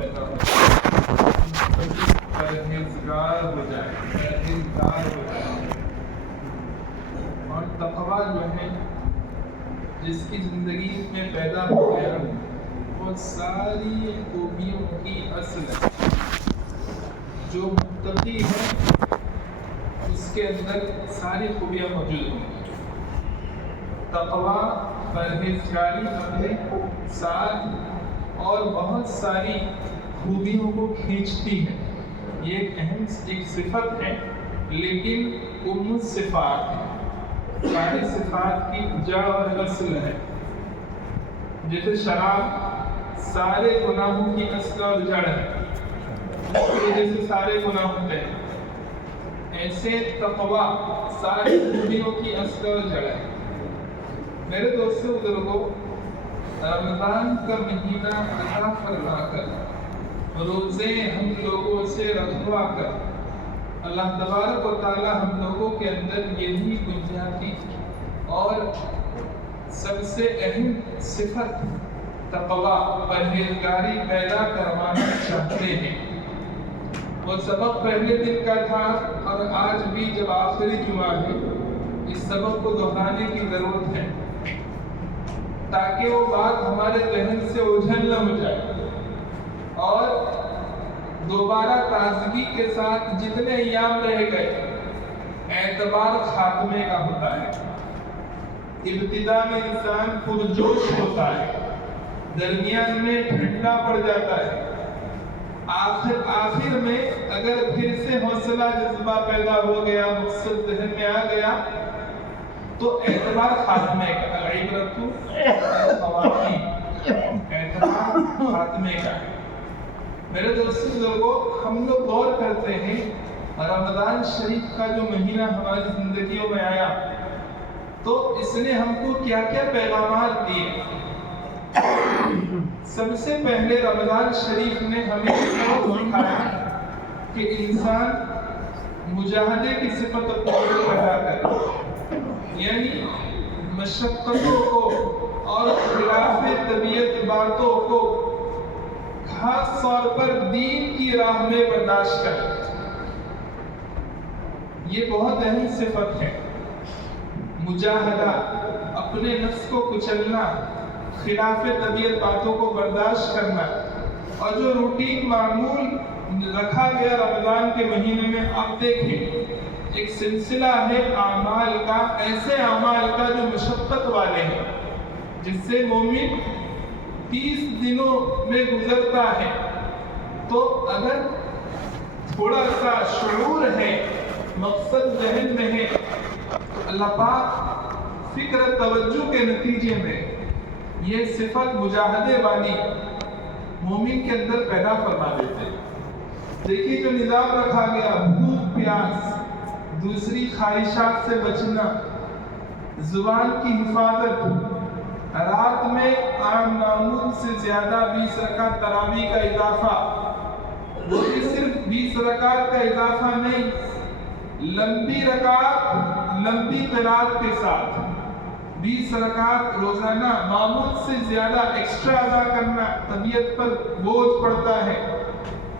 پیدا ہو جائے، پرہیزگار ہو جائے۔ اور تقویٰ جو ہے جس کی زندگی میں پیدا ہو گیا وہ ساری خوبیوں کی اصل ہے۔ جو متقی ہے اس کے اندر ساری خوبیاں موجود ہیں۔ تقویٰ پرہیزگاری اپنے ساتھ اور بہت ساری خوبیوں کو کھینچتی ہے۔ یہ ایک اہم صفت ہے، لیکن ام الصفات ہے، ساری صفات کی جڑ اور اصل ہے۔ جیسے شراب سارے گناہوں کی اصل اور جڑ ہے، اس کی وجہ سے سارے گناہ ہوتے ہیں، ایسے تقویٰ ساری خوبیوں کی اصل اور جڑ ہے۔ میرے دوستوں بزرگوں، رمضان کا مہینہ عطا فرما کر، روزے ہم لوگوں سے رکھوا کر، اللہ تبارک و تعالی ہم لوگوں کے اندر یہی بنیادی اور سب سے اہم صفت تقویٰ پرہیزگاری پیدا کروانا چاہتے ہیں۔ وہ سبق پہلے دن کا تھا اور آج بھی جب آخری جمعہ ہے، اس سبق کو دہرانے کی ضرورت ہے تاکہ وہ بات ہمارے ذہن سے اوجھل نہ ہو جائے اور دوبارہ تازگی کے ساتھ جتنے ایام رہ گئے، اعتبار خاتمے کا ہوتا ہے۔ ابتدا میں انسان پرجوش ہوتا ہے، درمیان میں ٹھنڈا پڑ جاتا ہے، آخر میں اگر پھر سے حوصلہ جذبہ پیدا ہو گیا، مقصد ذہن میں آ گیا تو اعتبار خاتمے کا، العبرۃ بالخواتیم، اعتبار خاتمے کا ہے۔ میرے دوستوں بزرگوں، ہم لوگ غور کرتے ہیں رمضان شریف کا جو مہینہ ہماری زندگیوں میں آیا تو اس نے ہم کو کیا کیا پیغامات دیے۔ سب سے پہلے رمضان شریف نے ہمیں سکھایا کہ انسان مجاہدے کی صفت اپنے پیدا کرے، یعنی مشقتوں کو اور خلاف طبیعت باتوں کو خاص طور پر دین کی راہ میں برداشت کرے۔ یہ بہت اہم صفت ہے، مجاہدہ، اپنے نفس کو کچلنا، خلاف طبیعت باتوں کو برداشت کرنا۔ اور جو روٹین معمول رکھا گیا رمضان کے مہینے میں، آپ دیکھیں ایک سلسلہ ہے اعمال کا، ایسے اعمال کا جو مشقت والے ہیں، جس سے مومن 30 دنوں میں گزرتا ہے۔ تو اگر تھوڑا سا شعور ہے، مقصد ذہن میں ہے، اللہ پاک فکر توجہ کے نتیجے میں یہ صفت مجاہدے والی مومن کے اندر پیدا فرما دیتے ہیں۔ دیکھیے جو نظام رکھا گیا، بھوک پیاس، دوسری خواہشات سے بچنا، زبان کی حفاظت، رات میں عام معمول سے زیادہ 20 رکعت تراویح کا اضافہ، وہ بھی صرف 20 رکعت کا اضافہ نہیں، لمبی رکعت، لمبی قرات کے ساتھ 20 رکعت روزانہ معمول سے زیادہ ایکسٹرا ادا کرنا، طبیعت پر بوجھ پڑتا ہے۔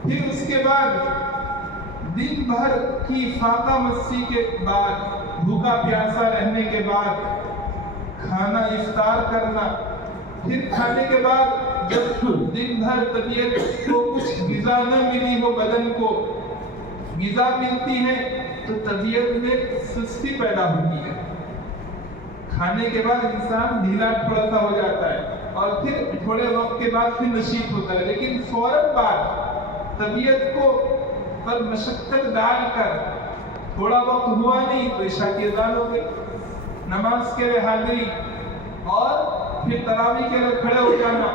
پھر اس کے بعد دن بھر کی فاقہ مسی کے بعد، بھوکا پیاسا رہنے کے بعد کھانا افطار کرنا، پھر کھانے کے بعد جب دن بھر طبیعت کو کچھ غذا نہ ملی ہو، بدن کو غذا ملتی ہے تو طبیعت میں سستی پیدا ہوتی ہے، کھانے کے بعد انسان ڈھیلا تھوڑا سا ہو جاتا ہے اور پھر تھوڑے وقت کے بعد پھر نشیط ہوتا ہے، لیکن فوراً بعد طبیعت کو پر مشقت ڈال کر تھوڑا وقت ہوا نہیں تو عشاء کی اذان ہو گئی، نماز کے لیے حاضری اور پھر تراویح کے لیے کھڑے ہو جانا۔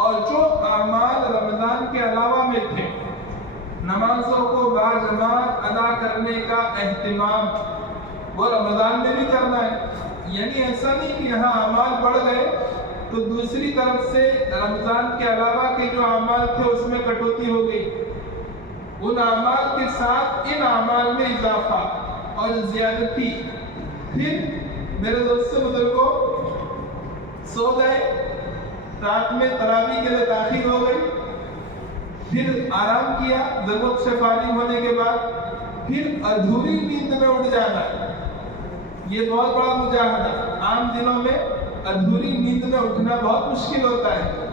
اور جو اعمال رمضان کے علاوہ میں تھے، نمازوں کو باجماعت ادا کرنے کا اہتمام، وہ رمضان میں بھی کرنا ہے۔ یعنی ایسا نہیں کہ یہاں اعمال بڑھ گئے تو دوسری طرف سے رمضان کے علاوہ کے جو اعمال تھے اس میں کٹوتی ہو گئی، ان اعمال کے ساتھ ان اعمال میں اضافہ اور زیادتی۔ پھر میرے دوستوں بزرگوں، سو گئے، رات میں تراویح کے لیے تاخیر ہو گئی، پھر آرام کیا ضرورت سے فارغ ہونے کے بعد، پھر ادھوری نیند میں اٹھ جانا، یہ بہت بڑا مجاہدہ۔ عام دنوں میں ادھوری نیند میں اٹھنا بہت مشکل ہوتا ہے،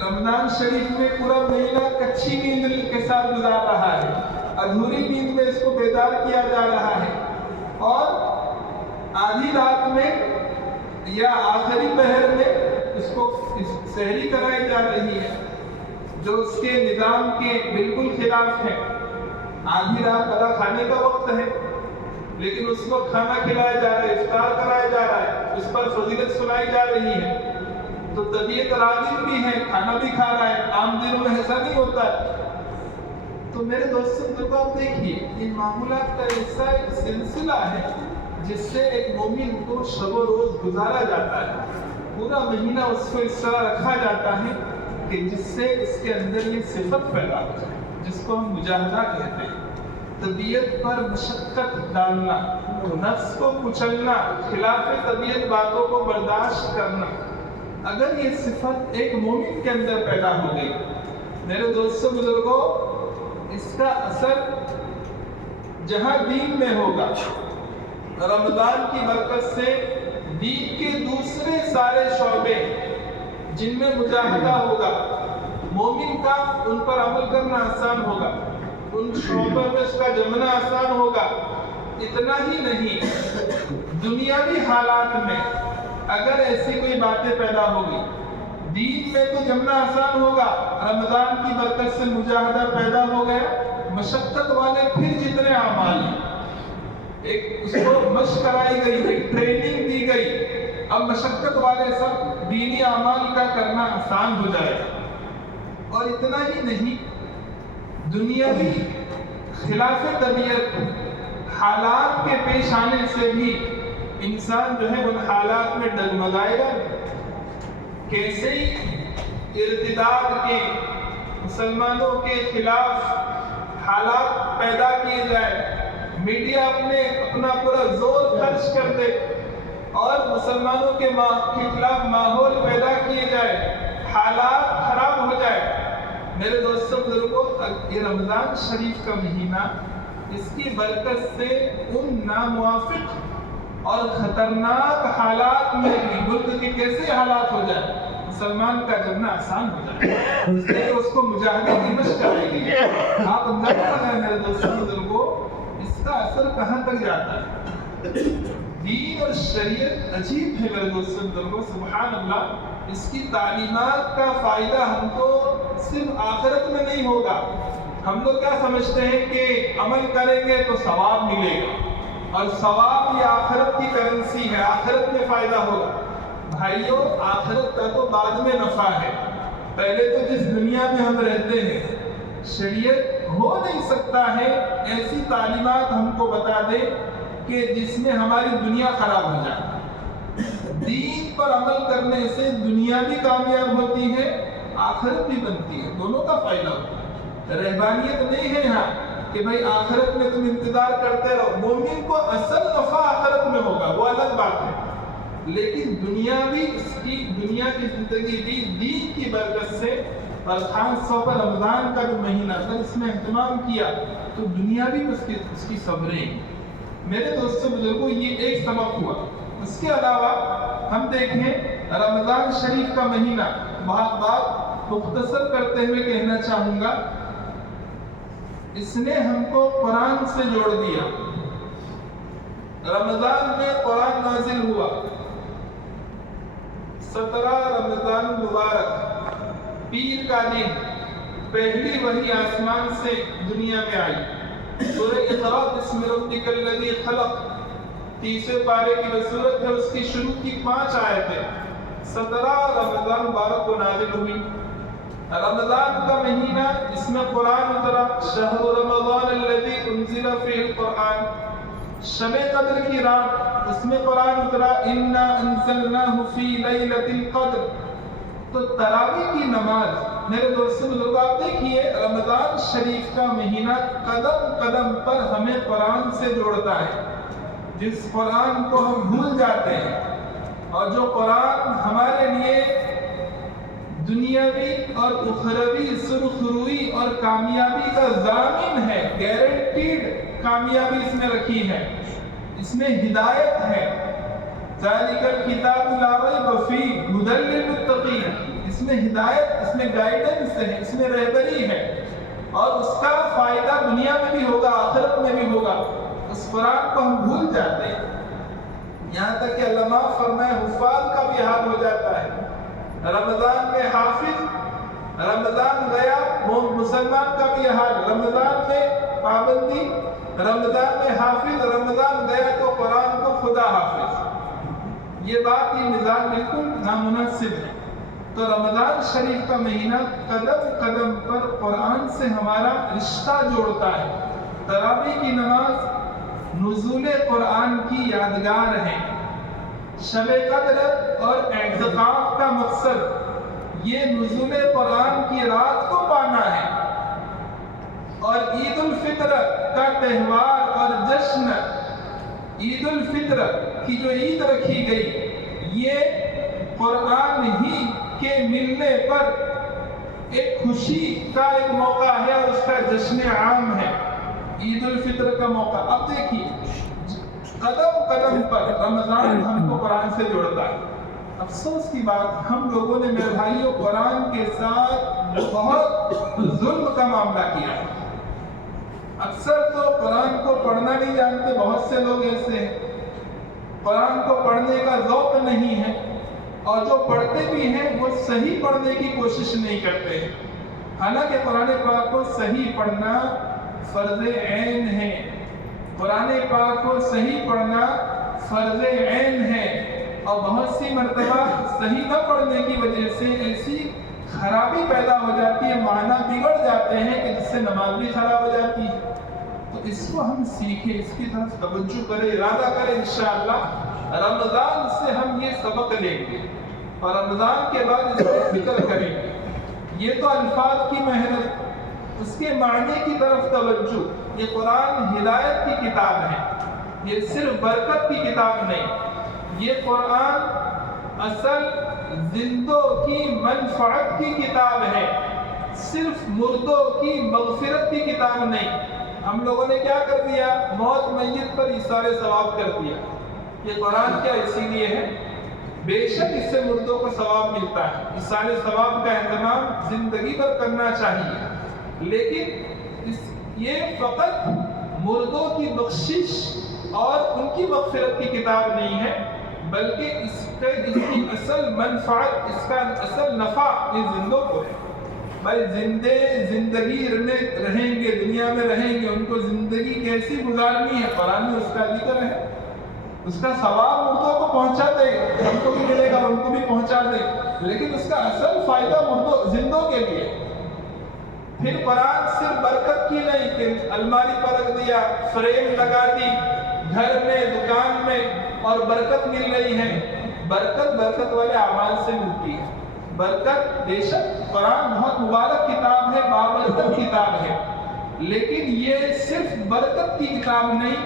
رمضان شریف میں پورا مہینہ کچھی نیند کے ساتھ گزار رہا ہے، ادھوری نیند میں اس کو بیدار کیا جا رہا ہے، اور آدھی رات میں یا آخری پہر میں اس کو سحری کرائی جا رہی ہے، جو اس کے نظام کے بالکل خلاف ہے۔ آدھی رات بھلا کھانے کا وقت ہے، لیکن اس کو کھانا کھلایا جا رہا ہے، افطار کرایا جا رہا ہے، اس پر فضیلت سنائی جا رہی ہے، تو طبیعت راغب بھی ہے، کھانا بھی کھا رہا ہے۔ عام دنوں میں ایسا نہیں ہوتا ہے۔ تو میرے دوستوں کو آپ دیکھیے، ان معمولات کا ایسا ایک سلسلہ ہے جس سے ایک مومن کو شب و روز گزارا جاتا ہے، پورا مہینہ اس کو اس طرح رکھا جاتا ہے کہ جس سے اس کے اندر یہ صفت پیدا ہو جائے، جس کو ہم مجاہدہ کہتے ہیں۔ طبیعت پر مشقت ڈالنا، نفس کو کچلنا، خلاف طبیعت باتوں کو برداشت کرنا، اگر یہ صفت ایک مومن کے اندر پیدا ہو گئی، میرے دوستوں بزرگوں، اس کا اثر جہاں دین میں ہوگا، رمضان کی برکت سے دین کے دوسرے سارے شعبے جن میں مجاہدہ ہوگا، مومن کا ان پر عمل کرنا آسان ہوگا، ان شعبوں میں اس کا جمنا آسان ہوگا۔ اتنا ہی نہیں، دنیاوی حالات میں اگر ایسی کوئی باتیں پیدا ہوگی، دین میں تو جمنا آسان ہوگا، رمضان کی برکت سے مجاہدہ پیدا ہو گیا، مشقت والے پھر جتنے اعمال ہیں، ایک اس کو مشق کرائی گئی، ایک ٹریننگ دی گئی، اب مشقت والے سب دینی اعمال کا کرنا آسان ہو جائے گا۔ اور اتنا ہی نہیں، دنیاوی خلاف طبیعت حالات کے پیش آنے سے بھی انسان جو ہے ان حالات میں ڈگمگائے گا۔ کیسے ہی ارتداد کے، مسلمانوں کے خلاف حالات پیدا کیے جائے، میڈیا اپنا پورا زور خرچ کر دے اور مسلمانوں کے خلاف ماحول پیدا کیے جائے، حالات خراب ہو جائے، میرے دوستوں بزرگوں، یہ رمضان شریف کا مہینہ اس کی برکت سے ان ناموافق اور خطرناک حالات میں بھی، ملک کے کیسے حالات ہو جائے، مسلمان کا جمنا آسان ہو جائے، اس لیے اس کو مجاہدے کی مشق کرائی گئی ہے۔ آپ اندازہ لگائیں میرے دوستوں بزرگوں، اس کا اثر کہاں تک جاتا ہے۔ دین اور شریعت عجیب ہے میرے دوستوں بزرگوں، سبحان اللہ۔ اس کی تعلیمات کا فائدہ ہم کو صرف آخرت میں نہیں ہوگا۔ ہم لوگ کیا سمجھتے ہیں کہ عمل کریں گے تو ثواب ملے گا، اور ثواب یہ آخرت کی کرنسی ہے، آخرت میں فائدہ ہوگا۔ بھائیوں، آخرت کا تو بعد میں نفع ہے، پہلے تو جس دنیا میں ہم رہتے ہیں، شریعت ہو نہیں سکتا ہے ایسی تعلیمات ہم کو بتا دے کہ جس میں ہماری دنیا خراب ہو جائے۔ دین پر عمل کرنے سے دنیا بھی کامیاب ہوتی ہے، آخرت بھی بنتی ہے، دونوں کا فائدہ ہوتا ہے۔ رہبانیت نہیں ہے یہاں کہ بھائی آخرت میں تم انتظار کرتے رہو، مومن کو اصل نفع آخرت میں ہوگا، وہ الگ بات ہے، لیکن دنیا بھی، اس کی دنیا کی زندگی بھی دین کی برکت سے، اور خاص طور پر رمضان کا جو مہینہ اگر اس میں اہتمام کیا تو دنیا بھی اس کی صبریں۔ میرے دوستوں بزرگوں، یہ ایک سبق ہوا۔ اس کے علاوہ ہم دیکھیں رمضان شریف کا مہینہ، بات مختصر کرتے ہوئے کہنا چاہوں گا، اس نے ہم کو قرآن سے جوڑ دیا۔ رمضان میں قرآن نازل ہوا، 17 رمضان المبارک، پیر کا دن، پہلی وحی آسمان سے دنیا میں آئی۔ سورہ اقرا بسم ربک الذی خلق، تیسرے پارے کی جو سورت ہے اس کی شروع کی 5 آیتیں 17 رمضان مبارک کو نازل ہوئی۔ رمضان کا مہینہ، اس میں قرآن اترا، شہر رمضان الذی انزل فیہ القرآن، شب قدر کی رات، اس میں قرآن اترا، انا انزلناہ فی لیلۃ القدر۔ تو تراویح کی نماز، میرے دوستوں بزرگوں، آپ دیکھیے رمضان شریف کا مہینہ قدم قدم پر ہمیں قرآن سے جوڑتا ہے۔ جس قرآن کو ہم بھول جاتے ہیں، اور جو قرآن ہمارے لیے دنیاوی اور اخروی سرخروئی اور کامیابی کا ضامن ہے، گارنٹیڈ کامیابی اس میں رکھی ہے، اس میں ہدایت ہے۔ ذالک الکتاب لا ریب فیہ ھدی للمتقین، اس میں ہدایت، اس میں گائیڈنس ہے، اس میں رہبری ہے، اور اس کا فائدہ دنیا میں بھی ہوگا، آخرت میں بھی ہوگا۔ اس قرآن کو ہم بھول جاتے ہیں، یہاں تک کہ علماء فرمائے حفاظ کا بھی حال ہو جاتا ہے۔ رمضان میں حافظ، رمضان گیا وہ مسلمان کا بھی حال، رمضان میں پابندی، رمضان میں حافظ، رمضان گیا تو قرآن کو خدا حافظ۔ یہ بات، یہ مزاج بالکل نامناسب ہے۔ تو رمضان شریف کا مہینہ قدم قدم پر قرآن سے ہمارا رشتہ جوڑتا ہے۔ تراویح کی نماز نزول قرآن کی یادگار ہے۔ شب قدر اور اعتکاف کا مقصد یہ نزول قرآن کی رات کو پانا ہے، اور عید الفطر کا تہوار اور جشن، عید الفطر کی جو عید رکھی گئی، یہ قرآن ہی کے ملنے پر ایک خوشی کا ایک موقع ہے، اور اس کا جشن عام ہے، عید الفطر کا موقع۔ اب دیکھیے قدم قدم پر رمضان ہم کو قرآن سے جوڑتا ہے۔ افسوس کی بات، ہم لوگوں نے میرے بھائیوں قرآن کے ساتھ بہت ظلم کا معاملہ کیا ہے۔ اکثر تو قرآن کو پڑھنا نہیں جانتے، بہت سے لوگ ایسے ہیں، قرآن کو پڑھنے کا ذوق نہیں ہے، اور جو پڑھتے بھی ہیں وہ صحیح پڑھنے کی کوشش نہیں کرتے ہیں۔ حالانکہ قرآن پاک کو صحیح پڑھنا فرض عین ہے، قرآن پاک کو صحیح پڑھنا فرض عین ہے، اور بہت سی مرتبہ صحیح نہ پڑھنے کی وجہ سے ایسی خرابی پیدا ہو جاتی ہے، معنی بگڑ جاتے ہیں کہ جس سے نماز بھی خراب ہو جاتی ہے۔ تو اس کو ہم سیکھیں، اس کی طرف توجہ کریں، ارادہ کریں، انشاءاللہ رمضان سے ہم یہ سبق لیں گے، اور رمضان کے بعد اس پر فکر کریں گے۔ یہ تو الفاظ کی محنت، اس کے معنی کی طرف توجہ۔ یہ قرآن ہدایت کی کتاب ہے، یہ صرف برکت کی کتاب نہیں، یہ قرآن اصل زندوں کی منفعت کی کتاب ہے، صرف مردوں کی مغفرت کی کتاب نہیں۔ ہم لوگوں نے کیا کر دیا؟ موت میت پر ایثار ثواب کر دیا۔ یہ قرآن کیا اسی لیے ہے؟ بے شک اس سے مردوں کو ثواب ملتا ہے، ایثار ثواب کا اہتمام زندگی بھر کرنا چاہیے، لیکن یہ فقط مردوں کی بخشش اور ان کی مغفرت کی کتاب نہیں ہے، بلکہ اس کی اصل منفعت، اس کا اصل نفع یہ زندوں کو ہے۔ بھائی زندگی رہیں گے، دنیا میں رہیں گے، ان کو زندگی کیسی گزارنی ہے، قرآن میں اس کا ذکر ہے۔ اس کا ثواب مردوں کو پہنچا دے، ہم کو بھی ملے گا، ان کو بھی پہنچا دے، لیکن اس کا اصل فائدہ زندوں کے لیے۔ پھر قرآن صرف برکت کی نہیں کہ الماری پر رکھ دیا، فریم لگا دی گھر میں، دکان میں، اور برکت مل رہی ہے۔ برکت والے اعمال سے ملتی ہے۔ برکت، بے شک قرآن بہت مبارک کتاب ہے، بابرکت کتاب ہے، لیکن یہ صرف برکت کی کتاب نہیں،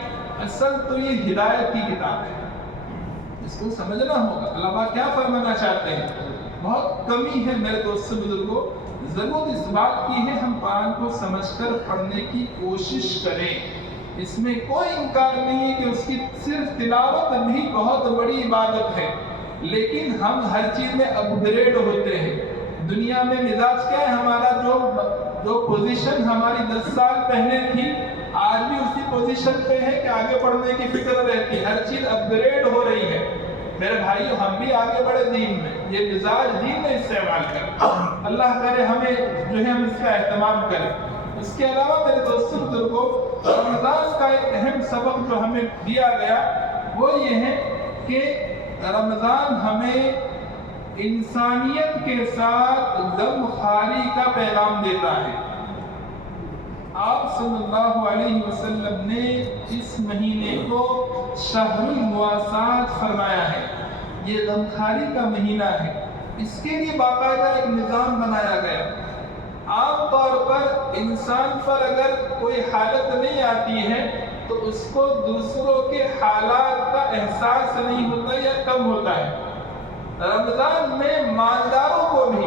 اصل تو یہ ہدایت کی کتاب ہے۔ اس کو سمجھنا ہوگا علماء کیا فرمانا چاہتے ہیں۔ بہت کمی ہے میرے دوستوں بزرگوں، ضرورت اس بات کی ہے ہم قرآن کو سمجھ کر پڑھنے کی کوشش کریں۔ اس میں کوئی انکار نہیں ہے کہ اس کی صرف تلاوت بھی بہت بڑی عبادت ہے، لیکن ہم ہر چیز میں اپ گریڈ ہوتے ہیں۔ دنیا میں مزاج کیا ہے ہمارا، جو پوزیشن ہماری 10 سال پہلے تھی، آج بھی اسی پوزیشن پہ ہے کہ آگے بڑھنے کی فکر رہتی ہے، ہر چیز اپ گریڈ ہو رہی ہے۔ میرے بھائیو، ہم بھی آگے بڑھے دین میں، یہ مزاج دین میں استعمال کریں۔ اللہ کرے ہمیں جو ہے ہم اس کا اہتمام کریں۔ اس کے علاوہ میرے دوستوں بزرگوں، رمضان کا ایک اہم سبق جو ہمیں دیا گیا وہ یہ ہے کہ رمضان ہمیں انسانیت کے ساتھ غم خواری کا پیغام دیتا ہے۔ آپ صلی اللہ علیہ وسلم نے اس مہینے کو شہر المواسات فرمایا ہے، یہ غمخواری کا مہینہ ہے۔ اس کے لیے باقاعدہ ایک نظام بنایا گیا۔ عام طور پر انسان پر اگر کوئی حالت نہیں آتی ہے تو اس کو دوسروں کے حالات کا احساس نہیں ہوتا یا کم ہوتا ہے۔ رمضان میں مالداروں کو بھی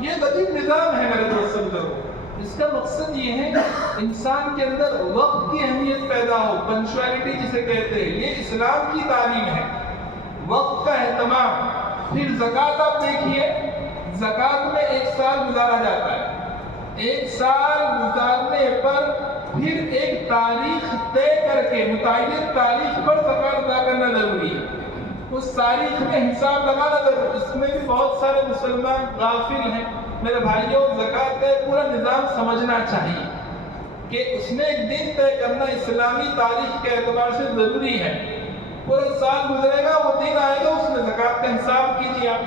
یہ عجیب نظام ہے میرے دوست بزرگوں. اس کا مقصد یہ ہے انسان کے اندر وقت کی اہمیت پیدا ہو، پنکچویلٹی جسے کہتے ہیں. یہ اسلام کی تعلیم ہے، وقت کا اہتمام. پھر زکوٰۃ آپ دیکھیے، زکوٰۃ میں 1 سال گزارا جاتا ہے. 1 سال گزارنے پر پھر ایک تاریخ طے کر کے متعین تاریخ پر زکوٰۃ ادا کرنا ضروری ہے. اس تاریخ میں حساب لگانا ضروری. اس میں بھی بہت سارے مسلمان غافل ہیں. میرے بھائیوں، زکوٰۃ کا پورا نظام سمجھنا چاہیے کہ اس میں ایک دن طے کرنا اسلامی تاریخ کے اعتبار سے ضروری ہے. پورا سال گزرے گا، وہ دن آئے گا، اس میں زکوٰۃ کا حساب کیجیے آپ.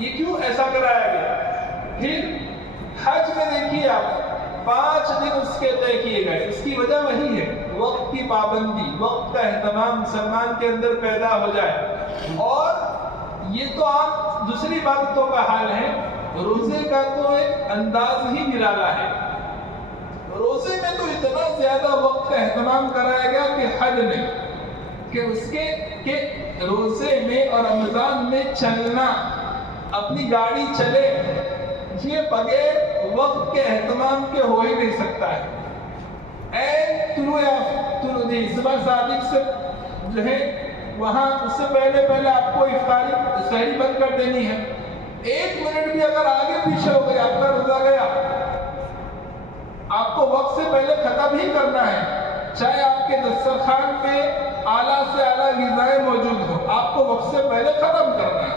یہ کیوں ایسا کرایا گیا؟ پھر حج میں دیکھیے آپ 5 دن اس کے طے کیے گئے. اس کی وجہ وہی ہے، وقت کی پابندی، وقت کا اہتمام مسلمان کے اندر پیدا ہو جائے. اور یہ تو آپ دوسری باتوں کا حال ہے. روزے کا تو ایک انداز ہی نرالا ہے. روزے میں تو اتنا زیادہ وقت کا اہتمام کرایا گیا کہ حد نہیں، کہ اس کے کہ روزے میں اور رمضان میں چلنا، اپنی گاڑی چلے، یہ بغیر وقت کے اہتمام کے ہو ہی نہیں سکتا ہے. صبح صادق سے جو ہے وہاں اس سے پہلے آپ کو افطاری سحری بند کر دینی ہے. 1 منٹ بھی اگر آگے پیچھے ہو گیا، آپ کا روزہ گیا. آپ کو وقت سے پہلے ختم ہی کرنا ہے. چاہے آپ کے دسترخوان پہ اعلیٰ سے اعلیٰ غذائیں موجود ہو، آپ کو وقت سے پہلے ختم کرنا ہے.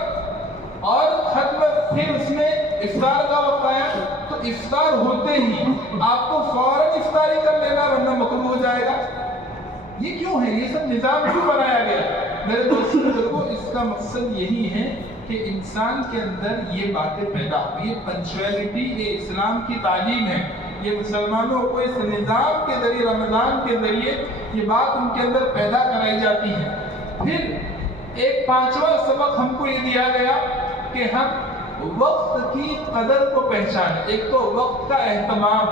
اور ختم پھر اس میں افطار کا وقت آیا تو افطار ہوتے ہی آپ کو فوراً افطاری کر لینا، ورنہ مکروہ ہو جائے گا. یہ کیوں ہے؟ یہ سب نظام کیوں بنایا گیا؟ میرے دوستوں بزرگوں، اس کا مقصد یہی ہے کہ انسان کے اندر یہ باتیں پیدا ہو. یہ پنکچویلٹی، یہ اسلام کی تعلیم ہے. یہ مسلمانوں کو اس نظام کے ذریعے، رمضان کے ذریعے یہ بات ان کے اندر پیدا کرائی جاتی ہے. پھر ایک 5واں سبق ہم کو یہ دیا گیا کہ ہم وقت کی قدر کو پہچانیں. ایک تو وقت کا اہتمام،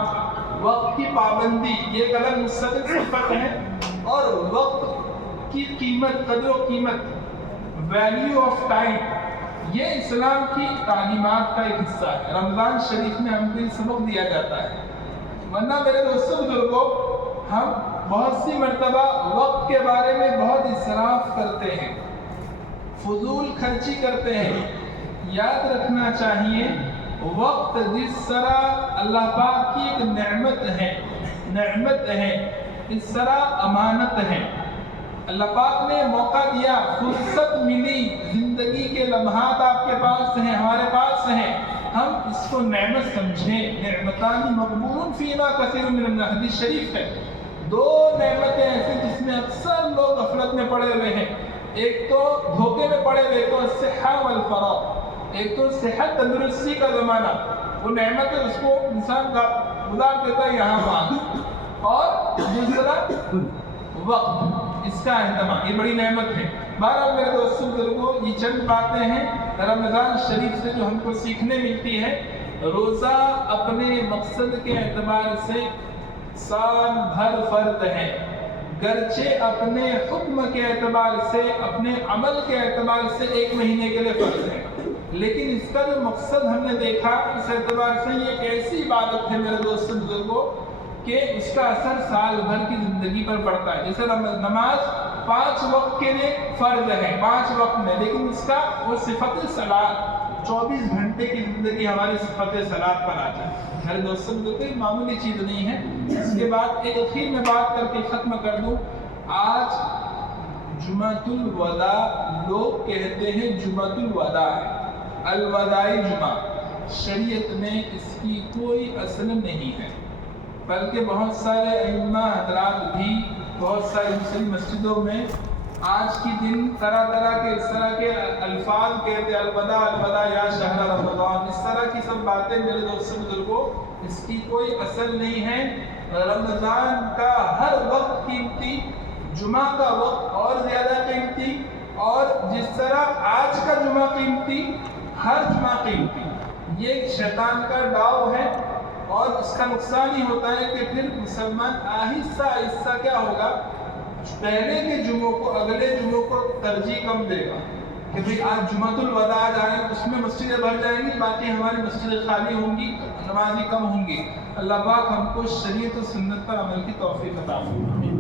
وقت کی پابندی، یہ ایک الگ مستقل صفت ہے. اور وقت کی قیمت، قدر و قیمت، ویلیو آف ٹائم، یہ اسلام کی تعلیمات کا ایک حصہ ہے. رمضان شریف میں ہم کو یہ سبق دیا جاتا ہے. ورنہ میرے دوستوں بزرگوں، ہم بہت سی مرتبہ وقت کے بارے میں بہت اسراف کرتے ہیں، فضول خرچی کرتے ہیں. یاد رکھنا چاہیے، وقت جس طرح اللہ پاک کی ایک نعمت ہے، اس طرح امانت ہے. اللہ پاک نے موقع دیا، فرصت ملی، زندگی کے لمحات آپ کے پاس ہیں، ہمارے پاس ہیں. ہم اس کو نعمت سمجھیں. نعمتان مغبون فیما کثیر من الحدیث شریف ہے. 2 نعمتیں ایسی جس میں اکثر لوگ غفلت میں پڑے ہوئے ہیں. ایک تو دھوکے میں پڑے ہوئے، تو الصحہ والفراغ. ایک تو صحت، تندرستی کا زمانہ، وہ نعمت ہے، اس کو انسان کا گزار دیتا ہے یہاں وہاں. اور دوسرا وقت، اس کا اہتمام، یہ بڑی نعمت ہے. بہرحال میرے دوستوں بزرگوں، یہ چند باتیں ہیں رمضان شریف سے جو ہم کو سیکھنے ملتی ہے. روزہ اپنے مقصد کے اعتبار سے سال بھر فرض ہے، گرچہ اپنے حکم کے اعتبار سے، اپنے عمل کے اعتبار سے 1 مہینے کے لیے فرض ہے. لیکن اس کا جو مقصد ہم نے دیکھا، اس اعتبار سے یہ ایک ایسی عبادت ہے میرے دوستوں بزرگوں کہ اس کا اثر سال بھر کی زندگی پر پڑتا ہے. جیسے نماز 5 وقت کے لیے فرض ہے، 5 وقت میں، لیکن اس کا وہ صفت صلاۃ، 24 گھنٹے کی زندگی ہماری صفت صلاۃ پر آتا ہے. میرے دوستوں بزرگوں، معمولی چیز نہیں ہے. اس کے بعد ایک اخیر میں بات کر کے ختم کر دوں. آج جمعۃ الوداع، لوگ کہتے ہیں جمعۃ الوداع ہے، الوداعی جمعہ. شریعت میں اس کی کوئی اصل نہیں ہے، بلکہ بہت سارے ائمہ حضرات بھی بہت ساری مسلم مسجدوں میں آج کی دن طرح طرح کے اس طرح کے الفاظ کہتے ہیں، الوداع الوداع یا شہر رمضان، اس طرح کی سب باتیں. میرے دوستوں بزرگوں، اس کی کوئی اصل نہیں ہے. رمضان کا ہر وقت قیمتی، جمعہ کا وقت اور زیادہ قیمتی، اور جس طرح آج کا جمعہ قیمتی، ہر جمعہ قیمتی. یہ شیطان کا ڈاؤ ہے، اور اس کا نقصان ہی ہوتا ہے کہ پھر مسلمان آہستہ آہستہ کیا ہوگا، پہلے کے جمعوں کو، اگلے جمعوں کو ترجیح کم دے گا. کہ بھئی آج جمعۃ الوداع آ رہا ہے، اس میں مسجدیں بھر جائیں گی، باقی ہماری مسجدیں خالی ہوں گی، نمازی کم ہوں گی۔ اللہ پاک ہم کو شریعت و سنت پر عمل کی توفیق عطا فرمائے۔